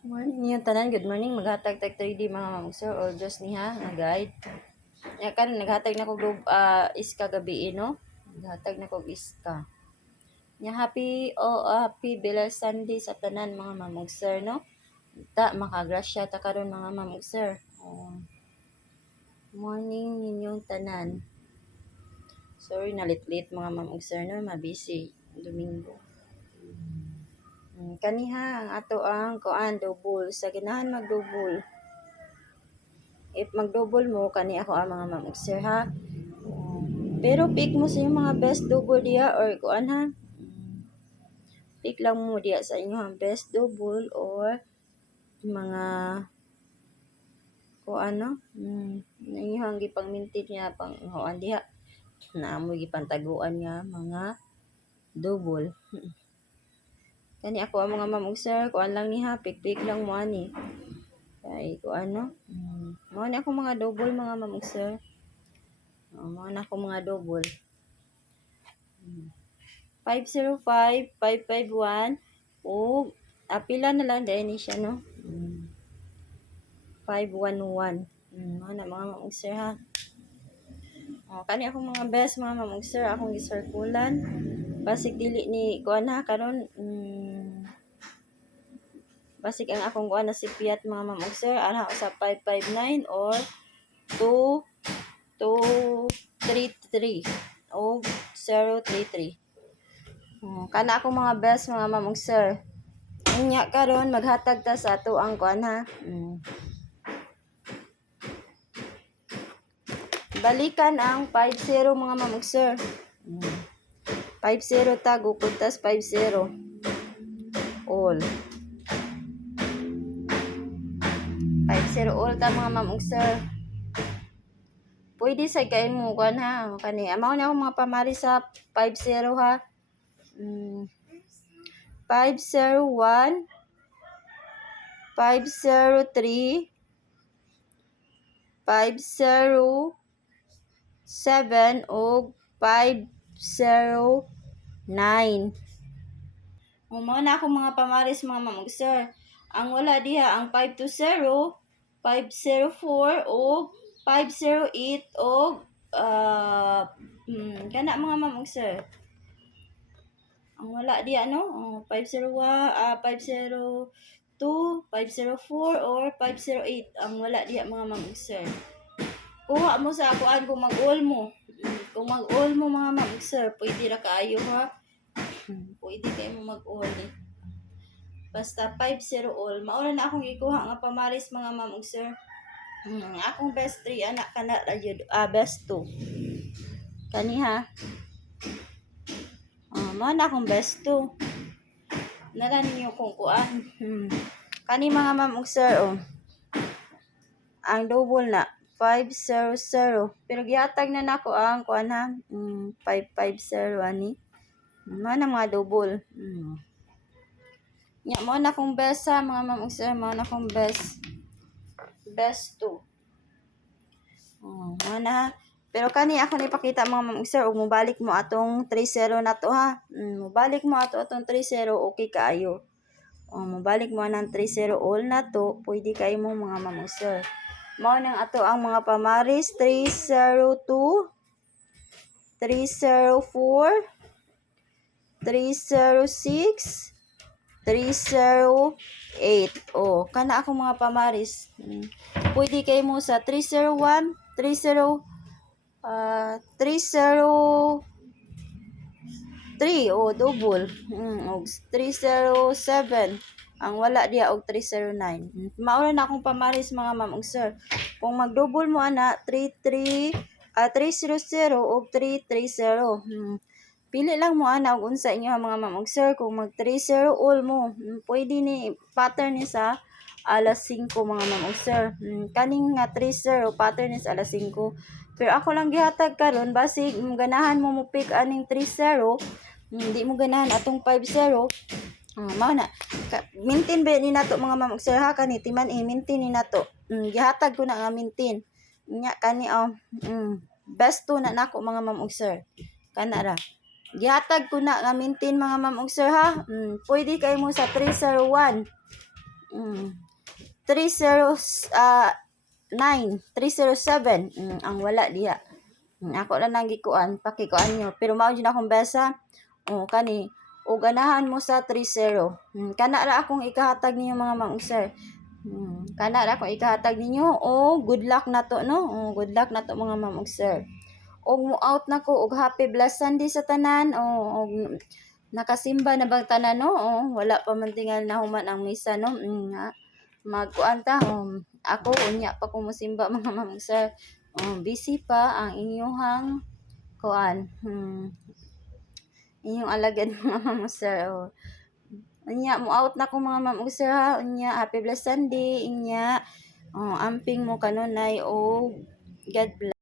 Morning yung tanan, good morning. Maghatag tag 3D mga ma'am sir or just niha nga guide. Ya kan naghatag na kog iska gabi no. Naghatag na kog iska. Nya happy Belair Sunday sa tanan mga ma'am sir no. Ta makagrasya ta karon mga ma'am sir. Oh, morning ninyong tanan. Sorry nalit-lit mga ma'am sir no, mabisi Domingo. Kaniha ang ato ang kuan double sa ganahan mag-double. If mag-double mo kani ako ang mga ma'am sir ha. Pero pick mo sa yung mga best double diya or kuan ha. Pick lang mo diya sa inyong best double or mga kuan no. Na inyong gipang-maintain niya pang kuan diha. Naamoy gipantaguan nga mga double. Kani ako ang mga ma'am sir, kuan lang ni ha, pick lang mo ani. Kay kuan no. Mao ni ako mga double mga ma'am sir. Mao na ako mga double. 505, 551, o apila na lang dahil ni siya, no? 511. Ano, mga mamang sir, ha? Kani akong mga best, mga mamang sir, akong gisirkulan. Basig dili ni, kuan ha, karon basig ang akong kuan na si Piat, mga mamang sir, ana sa 559 or 2233 o 033. Kana akong mga best mga mamong sir. Unya karon maghatag ta sa ato ang kuan ha. Balikan ang 50 mga mamong sir. 50 tag ukod tas 50. All. 50 all ta mga mamong sir. Pwede sa kain mo kuan ha. Kani amaw na akong mga pamari sa 50 ha. 501 503 507 o 509. Mao na ako mga pamaris mga mamang sir. Ang wala diha ang 520, 504 o 508 o kana mga mamang sir. Ang wala di ano, 501, 502, 504 or 508 ang wala diha mga mamang sir. Kuha mo sa akuan kung mag-all mo. Kung mag-all mo mga mamang sir, pwede ra kaayo ha. Pwede kayo mo mag-all eh. Basta 50 all. Mauna na akong ikuha nga pamaris mga mamang sir. Akong best 3 anak kana ra jud. Best 2. Kani ha. Mao na akong best 2. Nara ninyo kung kuan. Kani mga mamang sir ang double na 500 pero gihatag na nako ang kuan ha 550 ani. Mao na mga double. Nya mo na akong best ha mga mamang sir, mo na akong best 2. Mo na ha. Pero kani ako ni pakita mga mamang sir, ug mobalik mo atong 30 na to ha. Mobalik mo atong 30 okay kaayo. Mobalik mo nang 30 all na to, pwede kayo mo mga mamang sir. Mao nang ato ang mga pamaris 302, 304, 306, 308. Kana ako mga pamaris. Pwede kayo mo sa 301, 303 double. 307 ang wala diya og 309. Mauna na akong pamaris mga mamang sir. Kung mag-double mo ana 300 og 330. Pili lang mo ana og unsa inyo mga mamang sir. Kung mag 30 all mo, pwede ni pattern ni sa alas 5 mga mamang sir. Kaning nga 30 pattern ni sa alas 5. Pero ako lang gihatag karon basig ganahan mo pick aning 30. Hindi mo ganahan atong 50. Mao na. Maintain ba ni nato mga mamang sir ha, kani timan i-maintain ni nato. Gihatag ko na nga maintain. Nya kani best 2 na nako mga mamang sir. Kana ra. Gihatag ko na nga maintain mga mamang sir ha. Pwede kayo mo sa 301. 307 ang wala diha. Ako lang nang gikuan, pakikuan nyo. Pero mao jud akong besa. Kani ug ganahan mo sa 30. Kana ra akong ikahatag ninyo mga ma'am ug sir. Kana ra akong ikahatag ninyo. Good luck na to, no? Good luck na to mga ma'am ug sir. Og mo out na ko og happy blessed Sunday sa tanan. Og nakasimba na bang tanan, no? Wala pa man tingal nahuman ang misa, no? Magkuan ta. Ako unya pa ko mosimba mga ma'am ug sir. Busy pa ang inyong kuan. Inyong alagad mga ma'am ug sir. Unya mo out na ko mga ma'am ug sir ha. Unya happy blessed Sunday. Inya amping mo kanunay o God bless.